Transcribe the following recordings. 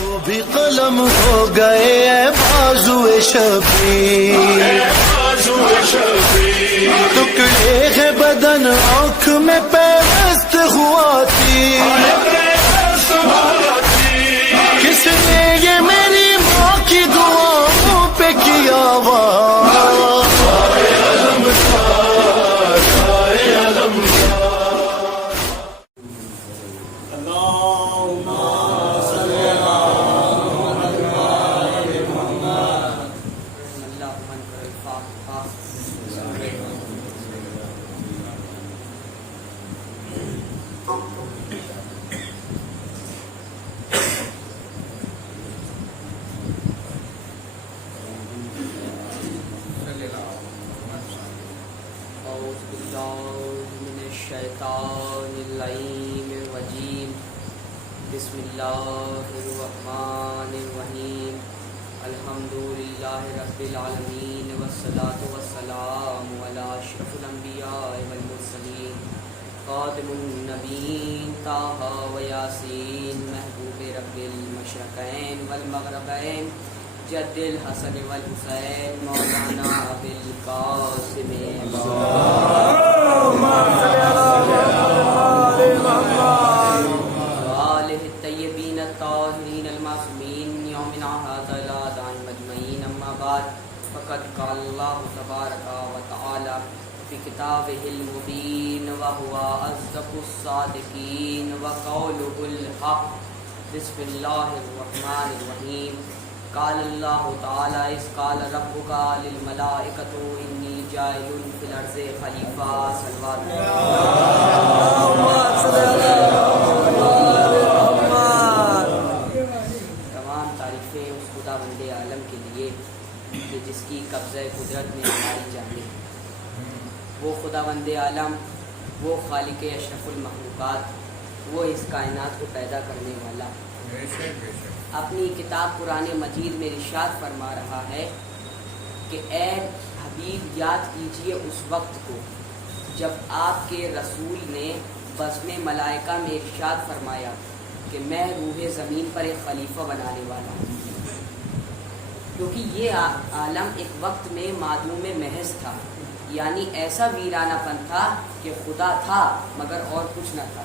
تو بھی قلم ہو گئے بازوئے شبیر، ٹکڑے ہے بدن آنکھ میں پیوست ہوا تیر، کس نے یہ میری ماں کی دعاؤں پہ کیا وار؟ بسم اللہ الرحمن الرحیم الحمد للہ رب العالمین والصلاة والسلام علی اشرف الانبیاء والمرسلین خاتم النبیین طٰہٰ و یاسین محبوب رب المشرقین والمغربین جد الحسن والحسین مولانا ابوالقاسم الطیبین الطاہرین المعصومین یومنا ھذا لا دائم اجمعین اما بعد فقد قال اللہ تبارک و تعالی فی کتابہ المبین وہو اصدق الصادقین وقولہ الحق بسم اللہ الرحمن الرحیم قال اللہ تعالی اذ قال ربک للملائکۃ انی جاعل فی الارض خلیفہ صلوات جس کی قبضہ قدرت میں ہماری جانیں، وہ خداوند عالم، وہ خالق اشرف المخلوقات، وہ اس کائنات کو پیدا کرنے والا اپنی کتاب قرآن مجید میں ارشاد فرما رہا ہے کہ اے حبیب یاد کیجئے اس وقت کو جب آپ کے رسول نے بزم ملائکہ میں ارشاد فرمایا کہ میں روح زمین پر ایک خلیفہ بنانے والا ہوں، کیونکہ یہ عالم ایک وقت میں معدوم محض تھا، یعنی ایسا ویرانہ پن تھا کہ خدا تھا مگر اور کچھ نہ تھا،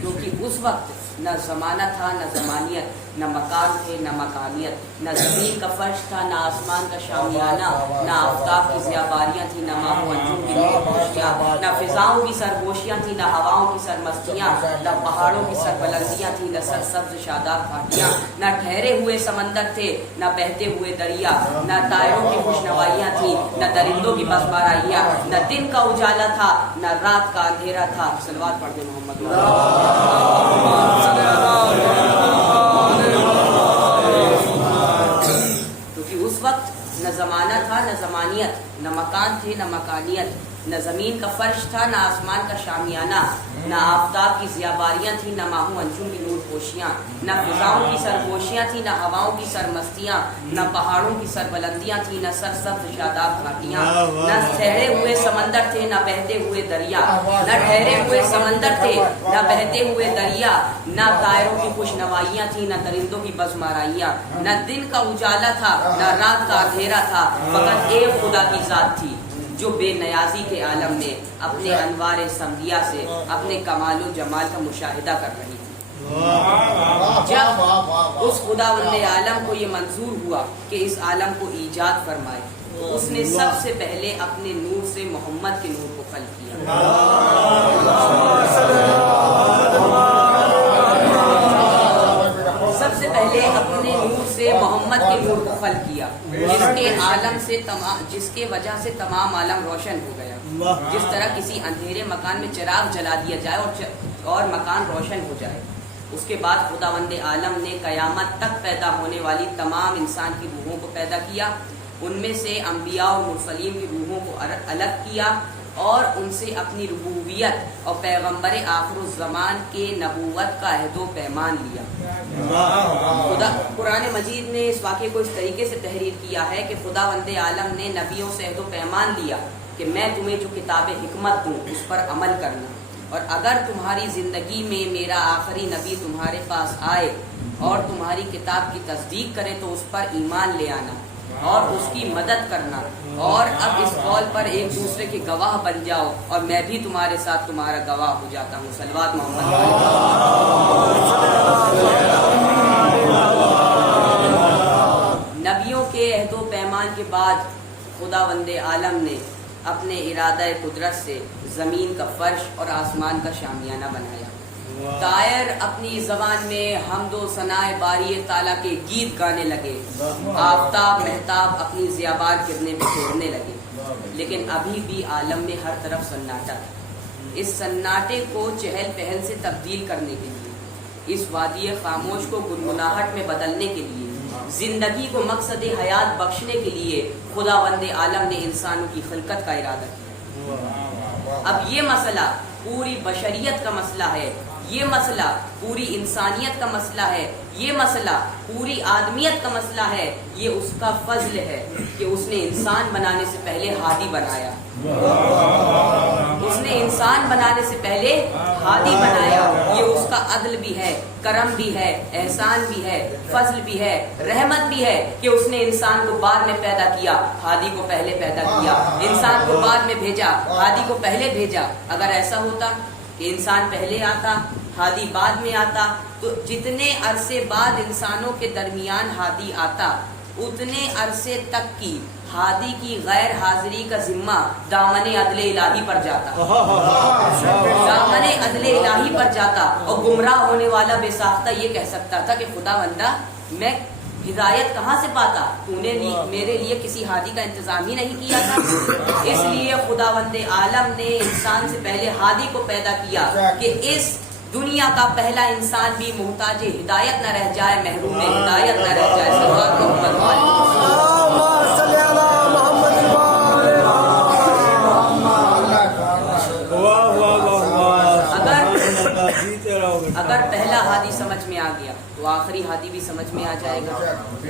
کیونکہ اس وقت نہ زمانہ تھا نہ زمانیت، نہ مکان تھے نہ مکانیت، نہ زمین کا فرش تھا نہ آسمان کا شامیانہ، نہ آفتاب کی ضیاباریاں تھیں نہ ماہ و انجم کی نورپوشیاں، نہ فضاؤں کی سرگوشیاں تھیں نہ ہواؤں کی سرمستیاں، نہ پہاڑوں کی سربلندیاں تھیں نہ سرسبز شاداب گھاٹیاں، نہ ٹھہرے ہوئے سمندر تھے نہ بہتے ہوئے دریا، نہ طائروں کی خوشنوائیاں تھیں نہ درندوں کی بسبارائیاں، نہ دن کا اجالا تھا نہ رات کا اندھیرا تھا۔ صلوات پڑھ دیں محمد۔ کیونکہ اس وقت نہ زمانہ تھا نہ زمانیت، نہ مکان تھے نہ مکانیت، نہ زمین کا فرش تھا نہ آسمان کا شامیانہ، نہ آفتاب کی ضیاباریاں تھیں نہ ماہ و انجم کی نور پوشیاں، نہ فضاؤں کی سرگوشیاں تھیں نہ ہواؤں کی سرمستیاں، نہ پہاڑوں کی سربلندیاں تھیں نہ سرسبز شاداب گھاٹیاں، نہ ٹھہرے ہوئے سمندر تھے نہ بہتے ہوئے دریا، نہ ٹھہرے ہوئے سمندر تھے نہ بہتے ہوئے دریا، نہ طائروں کی خوشنوائیاں تھیں نہ درندوں کی بزمارائیاں، نہ دن کا اجالا تھا نہ رات کا اندھیرا تھا، فقط ایک خدا کی ذات تھی جو بے نیازی کے عالم میں اپنے انوار سمدیہ سے اپنے کمال و جمال کا مشاہدہ کر رہی تھی۔ جب اس خداوند عالم کو یہ منظور ہوا کہ اس عالم کو ایجاد فرمائے تو اس نے سب سے پہلے اپنے نور سے محمد کے نور کو خلق کیا۔ سب سے پہلے اپنے نور سے محمد کے نور کو خلق کیا، جس کے عالم سے جس کے وجہ سے تمام عالم روشن ہو گیا۔ جس طرح کسی اندھیرے مکان میں چراغ جلا دیا جائے اور مکان روشن ہو جائے، اس کے بعد خداوند عالم نے قیامت تک پیدا ہونے والی تمام انسان کی روحوں کو پیدا کیا، ان میں سے انبیاء اور مرسلین کی روحوں کو الگ کیا اور ان سے اپنی ربوبیت اور پیغمبر آخر الزمان کے نبوت کا عہد و پیمان لیا۔ قرآن مجید نے اس واقعے کو اس طریقے سے تحریر کیا ہے کہ خداوند عالم نے نبیوں سے عہد و پیمان لیا کہ میں تمہیں جو کتاب حکمت دوں اس پر عمل کرنا، اور اگر تمہاری زندگی میں میرا آخری نبی تمہارے پاس آئے اور تمہاری کتاب کی تصدیق کرے تو اس پر ایمان لے آنا اور اس کی مدد کرنا، اور اب اس قول پر ایک دوسرے کے گواہ بن جاؤ اور میں بھی تمہارے ساتھ تمہارا گواہ ہو جاتا ہوں۔ صلوات محمد۔ نبیوں کے عہد و پیمان کے بعد خداوند عالم نے اپنے ارادہ قدرت سے زمین کا فرش اور آسمان کا شامیانہ بنایا۔ طائر اپنی زبان میں حمد و ثناء باری تعالیٰ کے گیت گانے لگے، آفتاب مہتاب اپنی ضیابار کرنے بکھیرنے لگے، لیکن ابھی بھی عالم میں ہر طرف سناٹا ہے۔ اس سناٹے کو چہل پہل سے تبدیل کرنے کے لیے، اس وادی خاموش کو گنگناہٹ میں بدلنے کے لیے، زندگی کو مقصد حیات بخشنے کے لیے خداوند عالم نے انسانوں کی خلقت کا ارادہ کیا۔ اب یہ مسئلہ پوری بشریت کا مسئلہ ہے، یہ مسئلہ پوری انسانیت کا مسئلہ ہے، یہ مسئلہ پوری آدمیت کا مسئلہ ہے۔ یہ اس کا فضل ہے کہ اس نے انسان بنانے سے پہلے ہادی بنایا، اس نے انسان بنانے سے پہلے ہادی بنایا۔ یہ اس کا عدل بھی ہے، کرم بھی ہے، احسان بھی ہے، فضل بھی ہے، رحمت بھی ہے کہ اس نے انسان کو بعد میں پیدا کیا، ہادی کو پہلے پیدا کیا، انسان کو بعد میں بھیجا، ہادی کو پہلے بھیجا۔ اگر ایسا ہوتا کہ انسان پہلے آتا ہادی بعد میں آتا تو جتنے عرصے بعد انسانوں کے درمیان ہادی آتا اتنے عرصے تک کی ہادی کی غیر حاضری کا ذمہ دامن عدل الہی پر جاتا، دامن عدل الہی پر جاتا، اور گمراہ ہونے والا بے ساختہ یہ کہہ سکتا تھا کہ خدا بندہ میں ہدایت کہاں سے پاتا، تو نے میرے لیے کسی ہادی کا انتظام ہی نہیں کیا تھا۔ اس لیے خداوند عالم نے انسان سے پہلے ہادی کو پیدا کیا کہ اس دنیا کا پہلا انسان بھی محتاج ہدایت نہ رہ جائے، محروم ہدایت نہ رہ جائے۔ صلوات محمد۔ اگر پہلا ہادی سمجھ میں آ گیا تو آخری ہادی بھی سمجھ میں آ جائے گا۔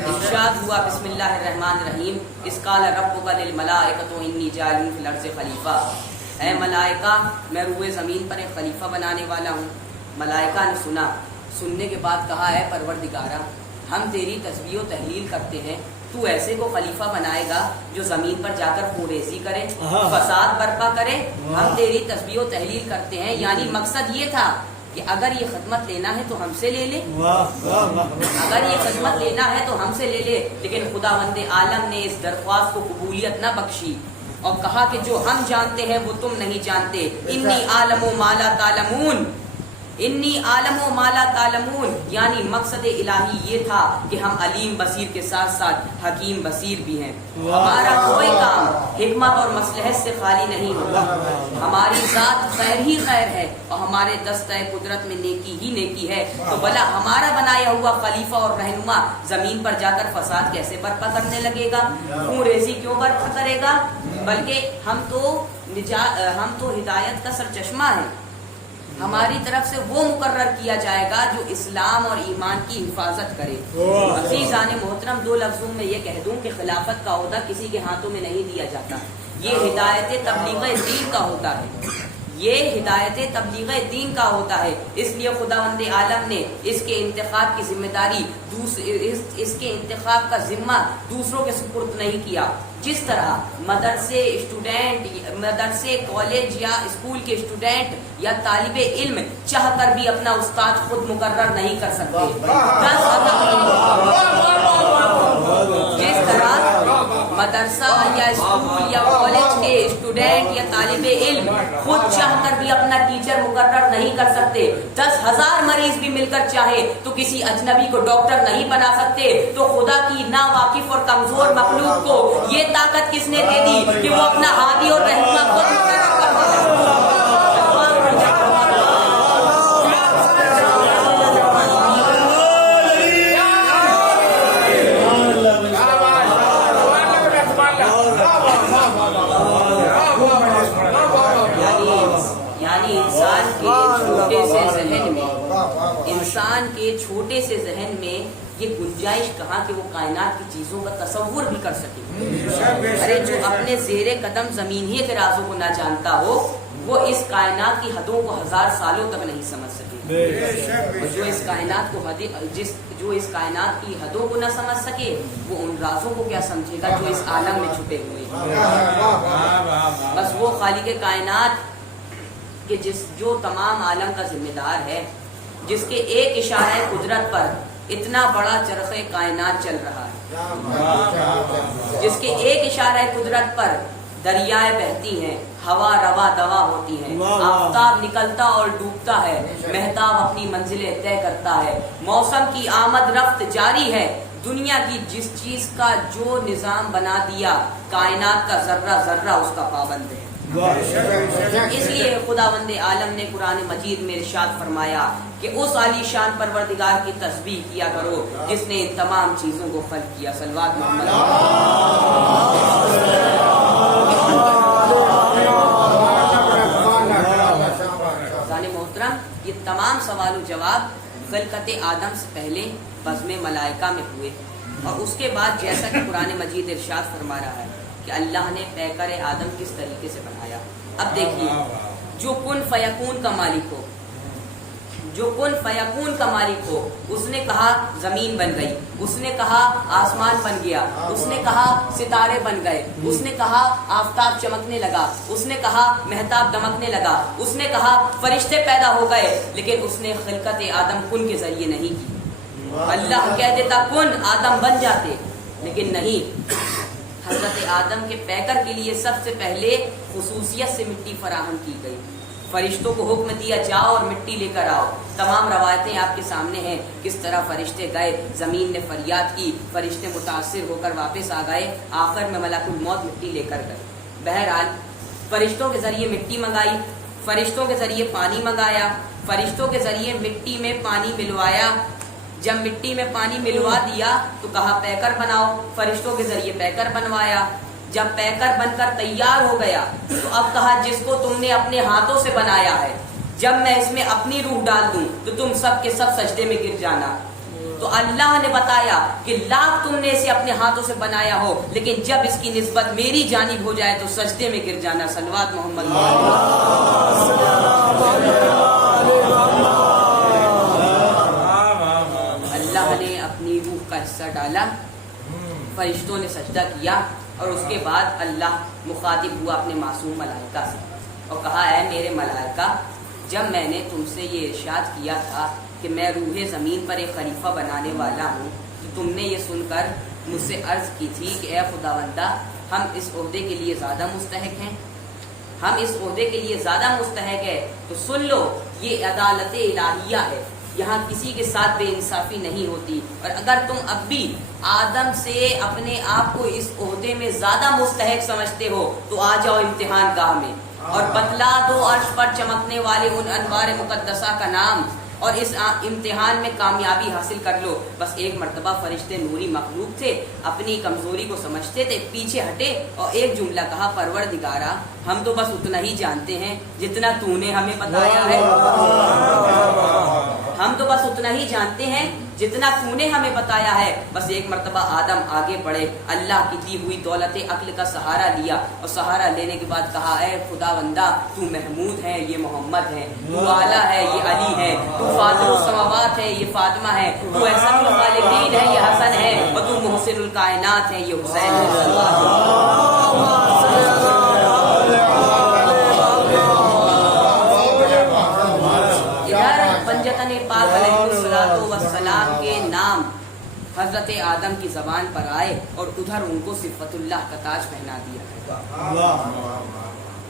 ارشاد ہوا بسم اللہ الرحمن الرحیم، اس قال ربک للملائکۃ انی جاعل فی الارض خلیفہ۔ اے ملائکہ میں روئے زمین پر ایک خلیفہ بنانے والا ہوں۔ ملائکہ نے سنا، سننے کے بعد کہا اے پروردگارا ہم تیری تسبیح و تحلیل کرتے ہیں، تو ایسے کو خلیفہ بنائے گا جو زمین پر جا کر خوریزی کرے، فساد برپا کرے؟ ہم تیری تسبیح و تحلیل کرتے ہیں، یعنی مقصد یہ تھا کہ اگر یہ خدمت لینا ہے تو ہم سے لے لے، اگر یہ خدمت لینا ہے تو ہم سے لے لے۔ لیکن خداوند عالم نے اس درخواست کو قبولیت نہ بخشی اور کہا کہ جو ہم جانتے ہیں وہ تم نہیں جانتے۔ انی عالم ما لا تعلمون، انی عالم ما لا تعلمون، یعنی مقصد الہی یہ تھا کہ ہم علیم بصیر کے ساتھ ساتھ حکیم بصیر بھی ہیں۔ ہمارا کوئی کام حکمت اور مصلحت سے خالی نہیں ہوگا، ہماری ذات خیر ہی خیر ہے اور ہمارے دستہ قدرت میں نیکی ہی نیکی ہے، تو بھلا ہمارا بنایا ہوا خلیفہ اور رہنما زمین پر جا کر فساد کیسے برپا کرنے لگے گا، خون ریزی کیوں برپا کرے گا؟ بلکہ ہم تو ہدایت کا سرچشمہ ہے، ہماری طرف سے وہ مقرر کیا جائے گا جو اسلام اور ایمان کی حفاظت کرے۔ عزیزان محترم، دو لفظوں میں یہ کہہ دوں کہ خلافت کا عہدہ کسی کے ہاتھوں میں نہیں دیا جاتا، یہ ہدایت تبلیغ دین کا ہوتا ہے، یہ ہدایت تبلیغ دین کا ہوتا ہے۔ اس لیے خداوند عالم نے اس کے انتخاب کی ذمہ داری اس کے انتخاب کا ذمہ دوسروں کے سپرد نہیں کیا۔ جس طرح مدرسے کالج یا اسکول کے اسٹوڈنٹ یا طالب علم چاہ کر بھی اپنا استاد خود مقرر نہیں کر سکتے، جس طرح مدرسہ یا اسکول یا کالج کے اسٹوڈنٹ یا طالب علم خود چاہ کر بھی اپنا ٹیچر مقرر نہیں کر سکتے، 10,000 مریض بھی مل کر چاہے تو کسی اجنبی کو ڈاکٹر نہیں بنا سکتے، تو خدا کی ناواقف اور کمزور مخلوق کو یہ طاقت کس نے دے دی کہ وہ اپنا ہادی اور رہنما خود مقرر کر دے؟ انسان کے چھوٹے سے ذہن میں یہ گنجائش کہاں کہ وہ کائنات کی چیزوں کا تصور بھی کر سکے۔ ارے جو اپنے زیر قدم زمینی کے رازوں کو نہ جانتا ہو وہ اس کائنات کی حدوں کو 1000 سالوں تک نہیں سمجھ سکے۔ اور جو اس کائنات کو جو اس کائنات کی حدوں کو نہ سمجھ سکے وہ ان رازوں کو کیا سمجھے گا جو اس عالم میں چھپے ہوئے ہیں. بس وہ خالق کائنات کہ جو تمام عالم کا ذمہ دار ہے، جس کے ایک اشارہ قدرت پر اتنا بڑا چرخ کائنات چل رہا ہے، جس کے ایک اشارہ قدرت پر دریائیں بہتی ہیں، ہوا روا دوا ہوتی ہے، آفتاب نکلتا اور ڈوبتا ہے، مہتاب اپنی منزلیں طے کرتا ہے، موسم کی آمد رفت جاری ہے، دنیا کی جس چیز کا جو نظام بنا دیا کائنات کا ذرہ ذرہ اس کا پابند ہے. اس لیے خداوند عالم نے قرآن مجید میں ارشاد فرمایا کہ اس عالی شان پروردگار کی تسبیح کیا کرو جس نے ان تمام چیزوں کو خلق کیا. صلوات محمد. محترم، یہ تمام سوال و جواب خلقت آدم سے پہلے بزم ملائکہ میں ہوئے، اور اس کے بعد جیسا کہ قرآن مجید ارشاد فرما رہا ہے کہ اللہ نے پیکر آدم کس طریقے سے بنایا. اب دیکھیے، جو کن فیکون کا مالک ہو، جو کن فیکون کا مالک ہو، اس نے کہا زمین بن گئی، اس نے کہا آسمان بن گیا، اس نے کہا ستارے بن گئے، اس نے کہا آفتاب چمکنے لگا، اس نے کہا مہتاب دمکنے لگا، اس نے کہا فرشتے پیدا ہو گئے، لیکن اس نے خلقت آدم کن کے ذریعے نہیں کی. اللہ کہہ دیتا کن، آدم بن جاتے، لیکن نہیں. حضرت آدم کے پیکر کے لیے سب سے پہلے خصوصیت سے مٹی فراہم کی گئی. فرشتوں کو حکم دیا جاؤ اور مٹی لے کر آؤ. تمام روایتیں آپ کے سامنے ہیں کس طرح فرشتے گئے، زمین نے فریاد کی، فرشتے متاثر ہو کر واپس آ گئے، آخر میں ملک الموت مٹی لے کر گئے. بہرحال فرشتوں کے ذریعے مٹی منگائی، فرشتوں کے ذریعے پانی منگایا، فرشتوں کے ذریعے مٹی میں پانی ملوایا. جب مٹی میں پانی ملوا دیا تو کہا پیکر بناؤ، فرشتوں کے ذریعے پیکر بنوایا. جب پیکر بن کر تیار ہو گیا تو اب کہا جس کو تم نے اپنے ہاتھوں سے بنایا ہے، جب میں اس میں اپنی روح ڈال دوں تو تم سب کے سب سجدے میں گر جانا. تو اللہ نے بتایا کہ لاکھ تم نے اسے اپنے ہاتھوں سے بنایا ہو، لیکن جب اس کی نسبت میری جانب ہو جائے تو سجدے میں گر جانا. صلوات محمد. اللہ نے اپنی روح کا حصہ ڈالا، فرشتوں نے سجدہ کیا، اور اس کے بعد اللہ مخاطب ہوا اپنے معصوم ملائکہ سے اور کہا اے میرے ملائکہ، جب میں نے تم سے یہ ارشاد کیا تھا کہ میں روح زمین پر ایک خلیفہ بنانے والا ہوں، تو تم نے یہ سن کر مجھ سے عرض کی تھی کہ اے خداوندہ، ہم اس عہدے کے لیے زیادہ مستحق ہیں، ہم اس عہدے کے لیے زیادہ مستحق ہے. تو سن لو، یہ عدالت الہیہ ہے، یہاں کسی کے ساتھ بے انصافی نہیں ہوتی. اور اگر تم اب بھی آدم سے اپنے آپ کو اس عہدے میں زیادہ مستحق سمجھتے ہو تو آ جاؤ امتحان گاہ میں اور بتلا دو عرش پر چمکنے والے ان انوار مقدسہ کا نام، اور اس امتحان میں کامیابی حاصل کر لو. بس ایک مرتبہ فرشتے نوری مخلوق تھے، اپنی کمزوری کو سمجھتے تھے، پیچھے ہٹے اور ایک جملہ کہا، پروردگارا، ہم تو بس اتنا ہی جانتے ہیں جتنا تو نے ہمیں بتایا ہے، ہم تو بس اتنا ہی جانتے ہیں جتنا تو نے ہمیں بتایا ہے. بس ایک مرتبہ آدم آگے بڑھے، اللہ کی دی ہوئی دولت عقل کا سہارا لیا، اور سہارا لینے کے بعد کہا اے خداوندہ، تو محمود ہے، یہ محمد ہے، تو اعلیٰ ہے، یہ علی ہے، تو فاطر السماوات ہے، یہ فاطمہ ہے، تو احسن الخالقین ہے، یہ حسن ہے، اور تو محسن الکائنات ہے، یہ حسین ہے. پنجتن پاک علیہ الصلوۃ والسلام کے نام حضرت آدم کی زبان پر آئے اور ادھر ان کو صفت اللہ کا تاج پہنا دیا.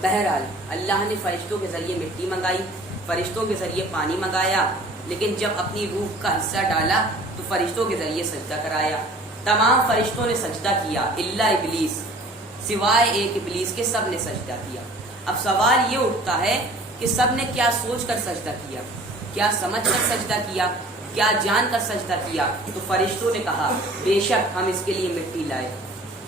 بہرحال اللہ نے فرشتوں کے ذریعے مٹی منگائی، فرشتوں کے ذریعے پانی منگایا، لیکن جب اپنی روح کا حصہ ڈالا تو فرشتوں کے ذریعے سجدہ کرایا. تمام فرشتوں نے سجدہ کیا الا ابلیس، سوائے ایک ابلیس کے سب نے سجدہ کیا. اب سوال یہ اٹھتا ہے کہ سب نے کیا سوچ کر سجدہ کیا، کیا سمجھ کر سجدہ کیا، کیا جان کر سجدہ کیا؟ تو فرشتوں نے کہا بے شک ہم اس کے لیے مٹی لائے،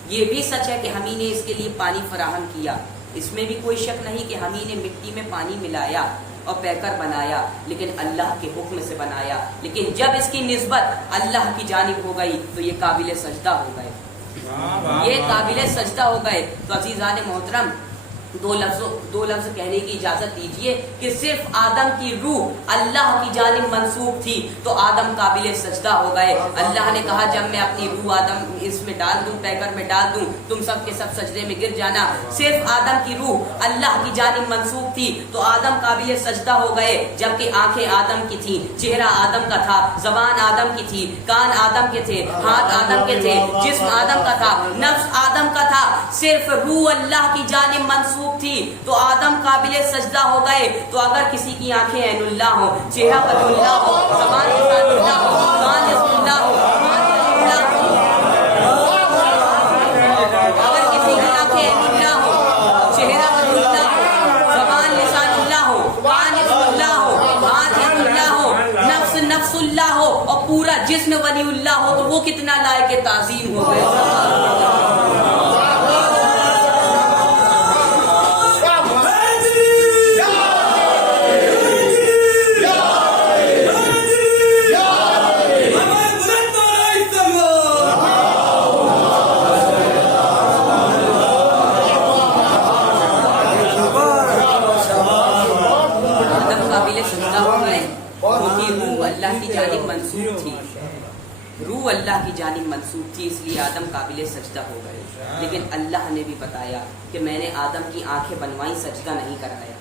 یہ بھی سچ ہے کہ ہم ہی نے اس کے لیے پانی فراہم کیا، اس میں بھی کوئی شک نہیں کہ ہم ہی نے مٹی میں پانی ملایا اور پیکر بنایا، لیکن اللہ کے حکم سے بنایا. لیکن جب اس کی نسبت اللہ کی جانب ہو گئی تو یہ قابل سجدہ ہو گئے، یہ قابل سجدہ ہو گئے. تو عزیزان محترم، دو لفظ کہنے کی اجازت دیجیے کہ صرف آدم کی روح اللہ کی جانب منسوب تھی تو آدم قابل سجدہ ہو گئے. اللہ نے کہا جب میں اپنی روح آدم اس میں ڈال دوں، پیکر میں ڈال دوں، تم سب کے سب سجدے میں گر جانا. صرف آدم کی روح اللہ کی جانب منسوب تھی تو آدم قابل سجدہ ہو گئے، جبکہ آنکھیں آدم کی تھیں، چہرہ آدم کا تھا، زبان آدم کی تھی، کان آدم کے تھے، ہاتھ آدم کے تھے، جسم آدم کا تھا، نفس آدم کا تھا. صرف روح اللہ کی جانب منسوب تھی تو آدم قابل سجدہ ہو گئے. تو اگر کسی کی آنکھیں عین اللہ ہو، چہرہ ولی اللہ ہو، زبان لسان اللہ ہو، کان لسان اللہ ہو، ہاتھ اللہ ہو، اگر کسی کی آنکھیں عین اللہ ہو، چہرہ ولی اللہ ہو، زبان لسان اللہ ہو، کان اللہ ہو، ہاتھ اللہ ہو، نفس اللہ ہو اور پورا جسم ولی اللہ ہو تو وہ کتنا لائق تعظیم ہو گئے. روح اللہ کی جانب منسوب تھی اس لیے آدم قابل سجدہ ہو گئے. لیکن اللہ نے بھی بتایا کہ میں نے آدم کی آنکھیں بنوائی، سجدہ نہیں کرایا.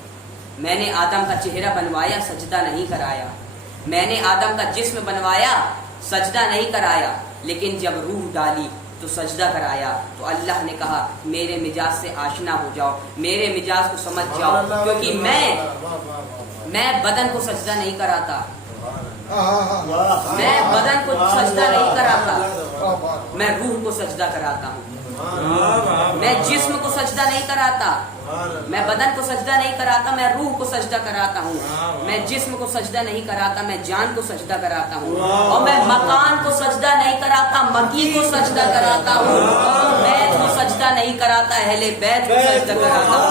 میں نے آدم کا چہرہ بنوایا، سجدہ نہیں کرایا. میں نے آدم کا جسم بنوایا، سجدہ نہیں کرایا. لیکن جب روح ڈالی تو سجدہ کرایا. تو اللہ نے کہا میرے مزاج سے آشنا ہو جاؤ، میرے مزاج کو سمجھ جاؤ، کیونکہ میں بدن کو سجدہ نہیں کراتا، میں بدن کو سجدہ نہیں کراتا، میں روح کو سجدہ کراتا ہوں. میں جسم کو سجدہ نہیں کراتا، میں بدن کو سجدہ نہیں کراتا، میں روح کو سجدہ کراتا ہوں. میں جسم کو سجدہ نہیں کراتا، میں جان کو سجدہ کراتا ہوں. اور میں مکان کو سجدہ نہیں کراتا، مکی کو سجدہ کراتا ہوں. اور بیت کو سجدہ نہیں کراتا، اہل بیت کو سجدہ کراتا ہوں.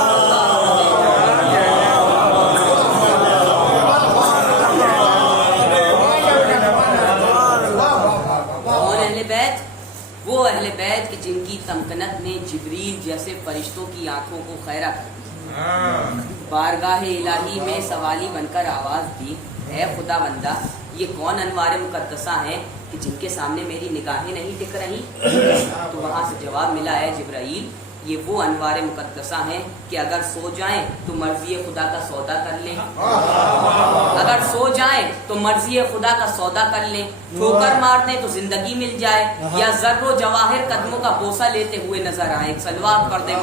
وہ اہل بیت جن کی تمکنت نے جبریل جیسے فرشتوں کی آنکھوں کو خیرہ کر بارگاہ الہی میں سوالی بن کر آواز دی، اے خدا بندہ یہ کون انوار مقدسہ ہیں کہ جن کے سامنے میری نگاہیں نہیں ٹک رہی؟ تو وہاں سے جواب ملا، اے جبرائیل یہ وہ انوار مقدسہ ہیں کہ اگر سو جائیں تو مرضی خدا کا سودا کر لیں، اگر سو جائیں تو مرضی خدا کا سودا کر لیں، ٹھوکر مار دیں تو زندگی مل جائے، یا زر و جواہر قدموں کا بوسہ لیتے ہوئے نظر آئے. ایک صلوات پڑھ دیں.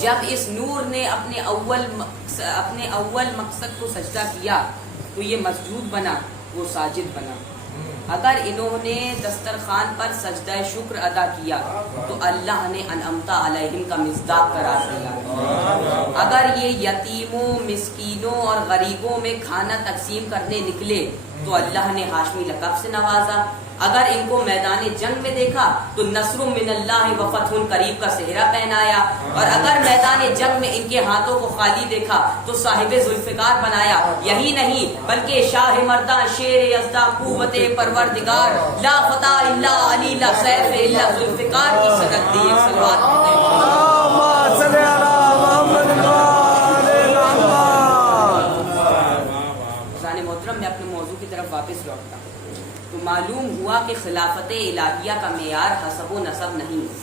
جب اس نور نے اپنے اول مقصد کو سجدہ کیا تو یہ مسجود بنا، وہ ساجد بنا. اگر انہوں نے دسترخوان پر سجدہ شکر ادا کیا تو اللہ نے انعمت علیہم کا مصداق قرار دیا. اگر یہ یتیموں، مسکینوں اور غریبوں میں کھانا تقسیم کرنے نکلے تو اللہ نے ہاشمی لقب سے نوازا. اگر ان کو میدان جنگ میں دیکھا تو نصر من اللہ و فتح قریب کا صحرا پہنایا. اور اگر میدان جنگ میں ان کے ہاتھوں کو خالی دیکھا تو صاحب ذوالفقار بنایا. یہی نہیں بلکہ شاہ مرداں، شیر یزداں، قوت پروردگار، لا فتح الا علی، لا سیف الا ذوالفقار کی سند دی. ایک صلوات محترم. میں اپنے موضوع کی طرف واپس لوٹتا ہوں. تو معلوم ہوا کہ خلافت الہیہ کا معیار حسب و نسب نہیں ہے.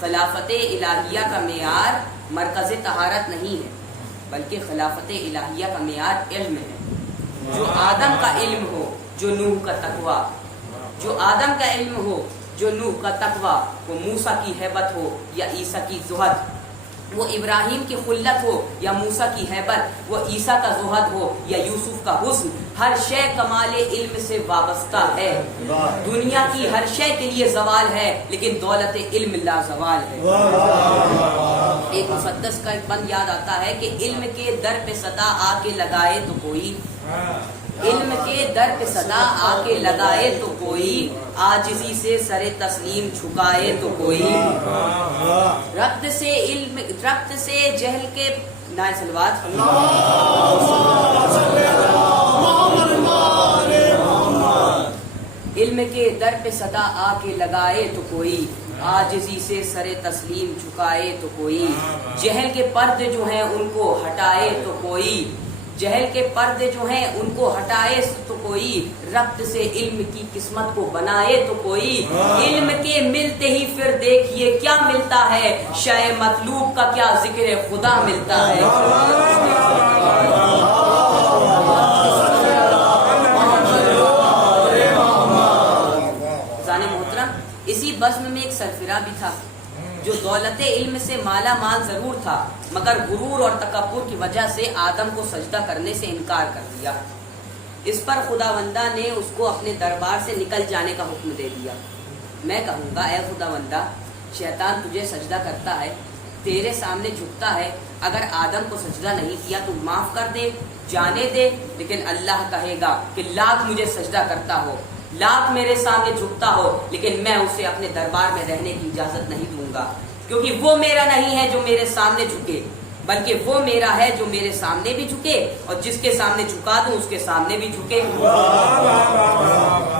خلافت الہیہ کا معیار مرکز طہارت نہیں ہے، بلکہ خلافت الہیہ کا معیار علم ہے. جو آدم کا علم ہو، جو نوح کا تقوی، جو آدم کا علم ہو، جو نوح کا تقوی، وہ موسیٰ کی ہیبت ہو یا عیسیٰ کی زہد، وہ ابراہیم کی خلت ہو یا موسیٰ کی ہیبت، وہ عیسیٰ کا زہد ہو یا یوسف کا حسن، ہر شے کمال علم سے وابستہ ہے. دنیا کی ہر شے کے لیے زوال ہے لیکن دولت علم لا زوال ہے. ایک مقدس کا ایک بند یاد آتا ہے کہ علم کے در پہ صدا آ کے لگائے تو کوئی، علم کے در پہ صدا آ کے لگائے تو کوئی، عاجزی سے سر تسلیم جھکائے تو کوئی، رقت سے جہل کے نائے سلوات علم علم کے در پہ صدا آ کے لگائے تو کوئی، عاجزی سے سر تسلیم جھکائے تو کوئی، جہل کے پردے جو ہیں ان کو ہٹائے تو کوئی، جہل کے پردے جو ہیں ان کو ہٹائے تو کوئی، ربط سے علم کی قسمت کو بنائے تو کوئی، علم کے ملتے ہی پھر دیکھیے کیا ملتا ہے، شے مطلوب کا کیا ذکر خدا ملتا ہے۔ اسی بزم میں ایک سرفراہ بھی تھا جو دولت علم سے مالا مال ضرور تھا، مگر غرور اور تکبر کی وجہ سے آدم کو سجدہ کرنے سے انکار کر دیا۔ اس پر خداوندہ نے اس کو اپنے دربار سے نکل جانے کا حکم دے دیا۔ میں کہوں گا اے خداوندہ، شیطان تجھے سجدہ کرتا ہے، تیرے سامنے جھکتا ہے، اگر آدم کو سجدہ نہیں کیا تو معاف کر دے، جانے دے، لیکن اللہ کہے گا کہ لاکھ مجھے سجدہ کرتا ہو، لاکھ میرے سامنے جھکتا ہو، لیکن میں اسے اپنے دربار میں رہنے کی اجازت نہیں دوں گا، کیونکہ وہ میرا نہیں ہے جو میرے سامنے جھکے، بلکہ وہ میرا ہے جو میرے سامنے بھی جھکے اور جس کے سامنے جھکا دوں اس کے سامنے بھی جھکے۔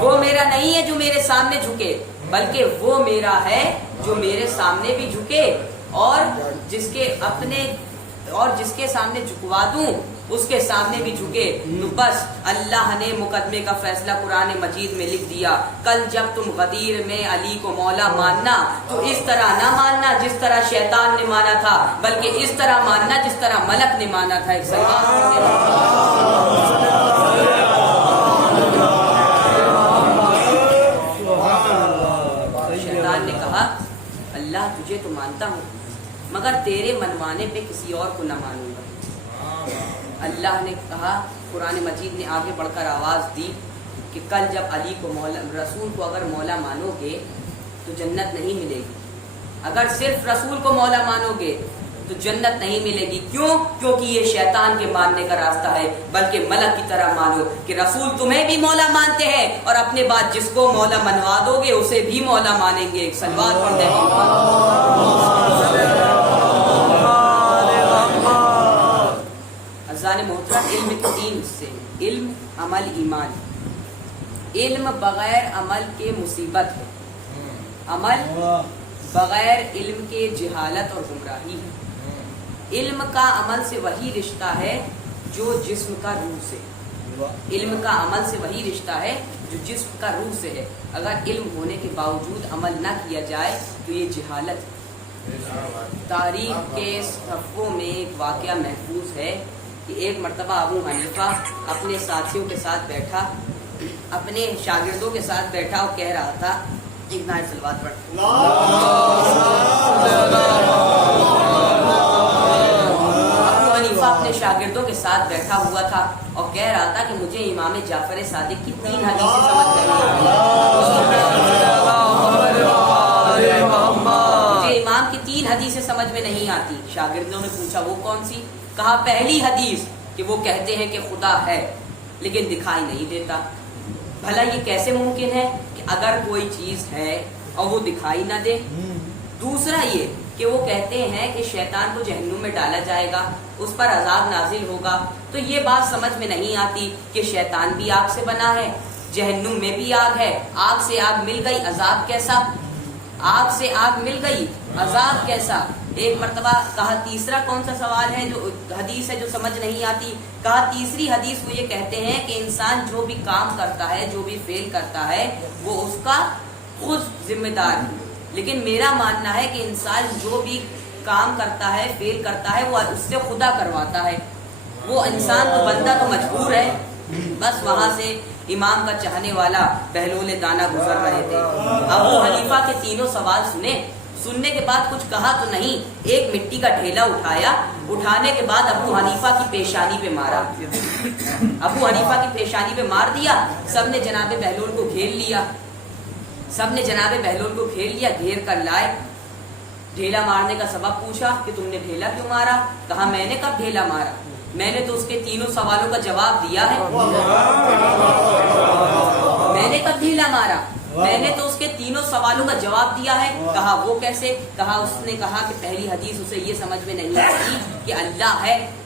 وہ میرا نہیں ہے جو میرے سامنے جھکے، بلکہ وہ میرا ہے جو میرے سامنے بھی جھکے اور جس کے سامنے جھکوا دوں اس کے سامنے بھی جھکے۔ تو بس اللہ نے مقدمے کا فیصلہ قرآن مجید میں لکھ دیا، کل جب تم غدیر میں علی کو مولا ماننا تو اس طرح نہ ماننا جس طرح شیطان نے مانا تھا، بلکہ اس طرح ماننا جس طرح ملک نے مانا تھا۔ ایک شیطان نے کہا اللہ تجھے تو مانتا ہوں مگر تیرے منوانے پہ کسی اور کو نہ مانوں گا۔ اللہ نے کہا، قرآن مجید نے آگے بڑھ کر آواز دی کہ کل جب علی کو رسول کو اگر مولا مانو گے تو جنت نہیں ملے گی، اگر صرف رسول کو مولا مانو گے تو جنت نہیں ملے گی۔ کیوں؟ کیونکہ یہ شیطان کے ماننے کا راستہ ہے، بلکہ ملک کی طرح مانو کہ رسول تمہیں بھی مولا مانتے ہیں اور اپنے بعد جس کو مولا منوا دو گے اسے بھی مولا مانیں گے۔ ایک سلوات پڑھ دیں۔ محترم، علم کے 3 حصے، علم، عمل، ایمان۔ علم بغیر عمل کے مصیبت ہے، عمل بغیر علم کے جہالت اور گمراہی ہے۔ علم کا عمل سے وہی رشتہ ہے جو جسم کا روح سے، علم کا عمل سے وہی رشتہ ہے جو جسم کا روح سے ہے۔ اگر علم ہونے کے باوجود عمل نہ کیا جائے تو یہ جہالت ہے۔ تاریخ کے صفحوں میں ایک واقعہ محفوظ ہے کہ ایک مرتبہ ابو حنیفہ اپنے ساتھیوں کے ساتھ بیٹھا، اپنے شاگردوں کے ساتھ بیٹھا اور کہہ رہا تھا، ایک نائب صلوات پڑھ۔ ابو حنیفہ اپنے شاگردوں کے ساتھ بیٹھا ہوا تھا اور کہہ رہا تھا کہ مجھے امام جعفر صادق کی 3 حدیثیں سمجھ نہیں آتی، مجھے امام کی 3 حدیثیں سمجھ میں نہیں آتی۔ شاگردوں نے پوچھا وہ کون سی؟ کہا پہلی حدیث کہ وہ کہتے ہیں کہ خدا ہے لیکن دکھائی نہیں دیتا۔ بھلا یہ کیسے ممکن ہے کہ اگر کوئی چیز ہے اور وہ دکھائی نہ دے؟ دوسرا یہ کہ وہ کہتے ہیں کہ شیطان کو جہنم میں ڈالا جائے گا، اس پر عذاب نازل ہوگا۔ تو یہ بات سمجھ میں نہیں آتی کہ شیطان بھی آگ سے بنا ہے، جہنم میں بھی آگ ہے، آگ سے آگ مل گئی، عذاب کیسا؟ آگ سے آگ مل گئی، عذاب کیسا؟ ایک مرتبہ کہا تیسرا کون سا سوال ہے جو حدیث ہے جو سمجھ نہیں آتی؟ کہا تیسری حدیث وہ یہ کہتے ہیں کہ انسان جو بھی کام کرتا ہے، جو بھی فعل کرتا ہے، وہ اس کا خود ذمہ دار ہے، لیکن میرا ماننا ہے کہ انسان جو بھی کام کرتا ہے، فعل کرتا ہے، وہ اس سے خدا کرواتا ہے۔ وہ انسان تو بندہ تو مجبور ہے۔ بس وہاں سے امام کا چاہنے والا بہلول دانا گزر رہے تھے۔ ابو حنیفہ کے 3 سوال سننے کے بعد کچھ کہا تو نہیں، ایک مٹی کا ڈھیلا اٹھایا، اٹھانے کے بعد ابو حنیفہ کی پیشانی پہ مارا، ابو حنیفہ کی پیشانی پہ مار دیا۔ سب نے جناب بہلول کو گھیر لیا، سب نے جناب بہلول کو گھیر لیا، گھیر کر لائے، ڈھیلا مارنے کا سبب پوچھا کہ تم نے ڈھیلا کیوں مارا؟ کہا میں نے کب ڈھیلا مارا، میں نے تو اس کے 3 سوالوں کا جواب دیا ہے۔ میں نے کب ڈھیلا مارا؟ میں نے تو اس کے 3 سوالوں کا جواب دیا ہے۔ کہا وہ کیسے؟ کہا اس نے کہا کہ پہلی حدیث اسے یہ سمجھ میں نہیں آتی کہ اللہ ہے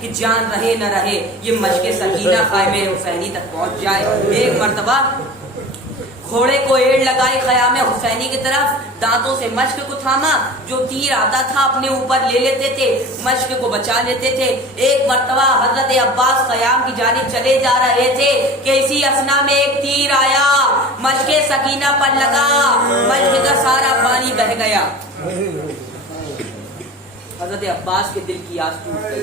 کہ جان رہے نہ رہے یہ مشق سکینہ خیمے حسینی تک پہنچ جائے۔ ایک مرتبہ گھوڑے کو ایڑ لگائی خیام حسینی کی طرف، دانتوں سے مشق کو تھاما، جو تیر آتا تھا اپنے اوپر لے لیتے تھے، مشق کو بچا لیتے تھے۔ ایک مرتبہ حضرت عباس خیام کی جانب چلے جا رہے تھے کہ اسی اثنا میں ایک تیر آیا، مشق سکینہ پر لگا، مشق کا سارا پانی بہہ گیا۔ حضرت عباس کے دل کی آس ٹوٹ گئی،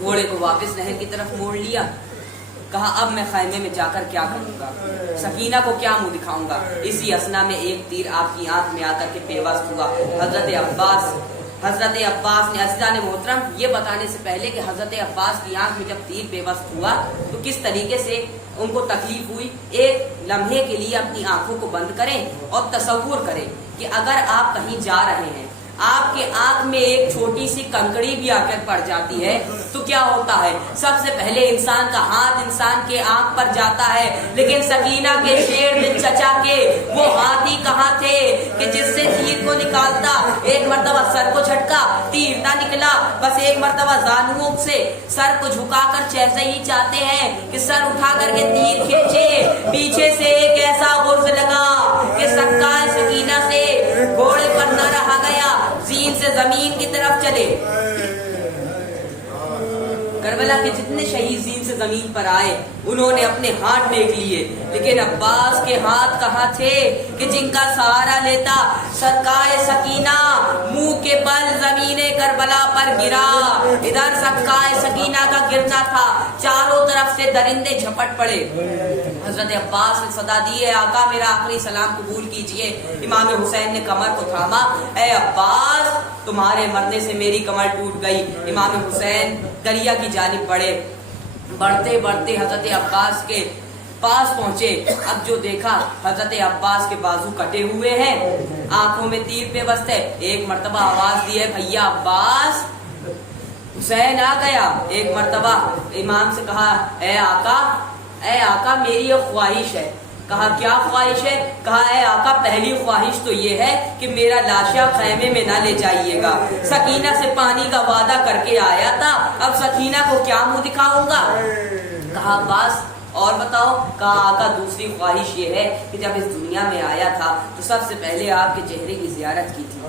گھوڑے کو واپس نہر کی طرف موڑ لیا، کہا اب میں خیمے میں جا کر کیا کروں گا، سکینہ کو کیا منہ دکھاؤں گا۔ اسی اثنا میں ایک تیر آپ کی آنکھ میں آ کر کے پیوست ہوا۔ حضرت عباس نے عزیزان محترم یہ بتانے سے پہلے کہ حضرت عباس کی آنکھ میں جب تیر پیوست ہوا تو کس طریقے سے ان کو تکلیف ہوئی، ایک لمحے کے لیے اپنی آنکھوں کو بند کریں اور تصور کریں کہ اگر آپ کہیں جا رہے ہیں، آپ کے آنکھ میں ایک چھوٹی سی کنکڑی بھی آ کر پڑ جاتی ہے تو کیا ہوتا ہے؟ سب سے پہلے انسان کا ہاتھ انسان کے آنکھ پر جاتا ہے، لیکن سکینہ کے شیر دل چچا کے وہ ہاتھی کہاں تھے کہ جس سے تیر کو نکالتا؟ ایک مرتبہ سر کو جھٹکا، تیر نہ نکلا، بس ایک مرتبہ زانوؤں سے سر کو جھکا کر جیسے ہی چاہتے ہیں کہ سر اٹھا کر کے تیر کھینچے، پیچھے سے ایک ایسا غرز لگا کہ سکائے سکینہ سے گھوڑے پر نہ رہا گیا، زین سے زمین کی طرف چلے۔ کربلا کے جتنے شہید زین سے زمین پر آئے انہوں نے اپنے ہاتھ ٹیک لیے، لیکن عباس کے ہاتھ کہاں تھے کہ جن کا سہارا لیتا؟ سکائے سکینہ منہ کے بل زمین کربلا پر گرا، ادھر سکائے سکینہ کا گرنا تھا، چاروں طرف سے درندے جھپٹ پڑے۔ حضرت عباس نے صدا دی، اے آقا میرا آخری سلام قبول کیجئے۔ امام حسین نے کمر کو تھاما، اے عباس تمہارے مرنے سے میری کمر ٹوٹ گئی۔ امام حسین دریا کی جانب بڑھے، بڑھتے بڑھتے حضرت عباس کے پاس پہنچے۔ اب جو دیکھا حضرت عباس کے بازو کٹے ہوئے ہیں، آنکھوں میں تیر پیوست ہے۔ ایک مرتبہ آواز دی ہے بھیا عباس، حسین آ گیا۔ ایک مرتبہ امام سے کہا اے آقا میری ایک خواہش ہے۔ کہا کیا خواہش ہے؟ کہا اے آقا پہلی خواہش تو یہ ہے کہ میرا لاشا خیمے میں نہ لے جائیے گا، سکینہ سے پانی کا وعدہ کر کے آیا تھا، اب سکینہ کو کیا منہ دکھاؤں گا؟ کہا عباس اور بتاؤ؟ کہا آقا دوسری خواہش یہ ہے کہ جب اس دنیا میں آیا تھا تو سب سے پہلے آپ کے چہرے کی زیارت کی تھی،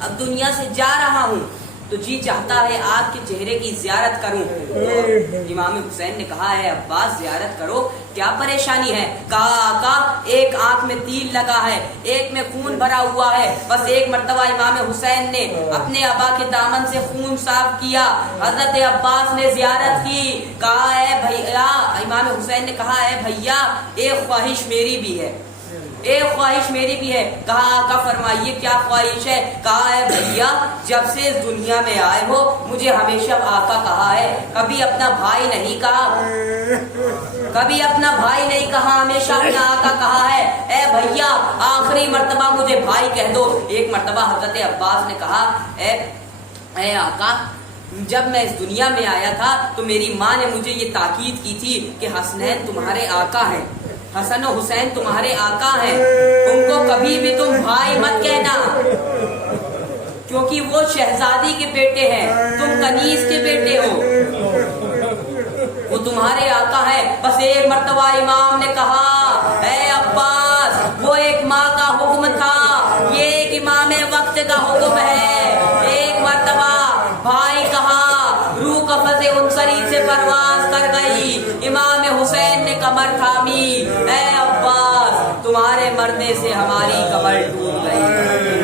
اب دنیا سے جا رہا ہوں تو جی چاہتا ہے آپ کے چہرے کی زیارت کروں۔ تو امام حسین نے کہا ہے عباس زیارت کرو، کیا پریشانی ہے؟ کہا آقا ایک آنکھ میں تیر لگا ہے، ایک میں خون بھرا ہوا ہے۔ بس ایک مرتبہ امام حسین نے اپنے ابا کے دامن سے خون صاف کیا، حضرت عباس نے زیارت کی۔ کہا اے بھیا، امام حسین نے کہا اے بھیا ایک خواہش میری بھی ہے، ایک خواہش میری بھی ہے۔ کہا آقا فرمائیے کیا خواہش ہے؟ کہا ہے بھیا جب سے اس دنیا میں آئے ہو مجھے ہمیشہ آقا کہا ہے، کبھی اپنا بھائی نہیں کہا، کبھی اپنا بھائی نہیں کہا، ہمیشہ اپنا آقا کہا ہے۔ اے بھیا آخری مرتبہ مجھے بھائی کہہ دو۔ ایک مرتبہ حضرت عباس نے کہا اے آقا جب میں اس دنیا میں آیا تھا تو میری ماں نے مجھے یہ تاکید کی تھی کہ حسنین تمہارے آقا ہیں، حسن و حسین تمہارے آقا ہیں، ان کو کبھی بھی تم بھائی مت کہنا کیونکہ وہ شہزادی کے بیٹے ہیں، تم کنیز کے بیٹے ہو، وہ تمہارے آقا ہیں۔ بس ایک مرتبہ امام نے کہا اے عباس وہ ایک ماں کا حکم تھا، یہ ایک امام وقت کا حکم ہے۔ ایک مرتبہ بھائی کہا، روح قفس انصری سے پرواز کر گئی، امام حسین نے کمر تھامی، اے عباس تمہارے مرنے سے ہماری کمر ٹوٹ گئی۔